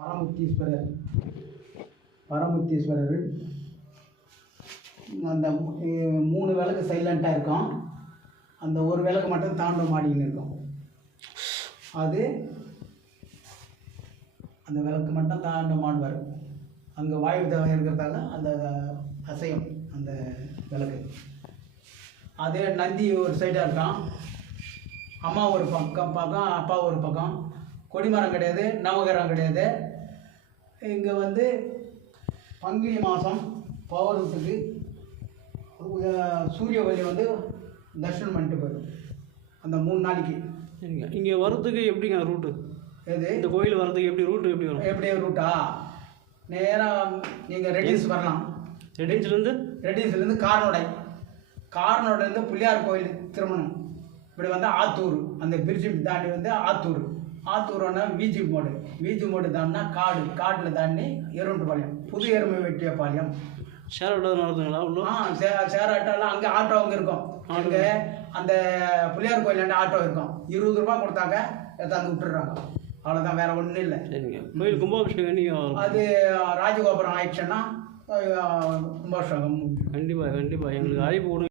பரமுத்தீஸ்வரர் பரமுத்தீஸ்வரர் அந்த மூணு விளக்கு சைலண்ட்டாக இருக்கும். அந்த ஒரு விளக்கு மட்டும் தாண்ட மாடின்னு இருக்கும். அது அந்த விளக்கு மட்டும் தாண்ட மாடுவார் அங்கே வாயு தேவை இருக்கிறதால அந்த அசையும் அந்த விளக்கு. அதே நந்தி ஒரு சைடாக இருக்கான். அம்மா ஒரு பக்கம் பக்கம் அப்பா ஒரு பக்கம். கொடிமரம் கிடையாது நவகரம் கிடையாது. இங்கே வந்து பங்குனி மாதம் பௌர்ணத்துக்கு சூரிய ஒளி வந்து தர்ஷனம் பண்ணிட்டு போயிடும். அந்த மூணு நாளைக்கு. சரிங்க இங்கே வரதுக்கு எப்படிங்க ரூட்டு? எது? இந்த கோயில் வரதுக்கு எப்படி ரூட்டு எப்படி வரும்? எப்படி ரூட்டா? நேராக நீங்கள் ரெடிஸ் வரலாம். ரெடிஞ்சிலேருந்து ரெடிஸ்லேருந்து கார்னோடை. கார்னோடைலேருந்து பிள்ளையார் கோயில் திருமணம். இப்படி வந்து ஆத்தூர். அந்த பிரிட்ஜி தாண்டி வந்து ஆத்தூர். ஆத்தூர்னா விஜி மோடு. விஜி மோடு தாண்டினா காடு. காட்டில் தாண்டி எருண்டுபாளையம் புது எருமை வெட்டிய பாளையம். ஷேர் ஆட்டோ நடத்துங்களா உள்ள ஆ சே சேர் ஆட்டோலாம் அங்கே ஆட்டோ அங்கே இருக்கும். அங்கே அந்த பிள்ளையார் கோயிலாண்ட ஆட்டோ இருக்கும். இருபது ரூபா கொடுத்தாக்க எடுத்தாந்து விட்டுடுறாங்க. அவ்வளோதான் வேற ஒன்றும் இல்லை. சரிங்க. கோயில் கும்பாபிஷேகம் அது ராஜகோபுரம் ஆயிடுச்சுன்னா கும்பாபிஷேகம் கண்டிப்பாக கண்டிப்பாக எங்களுக்கு அழைப்பு கொடுங்க.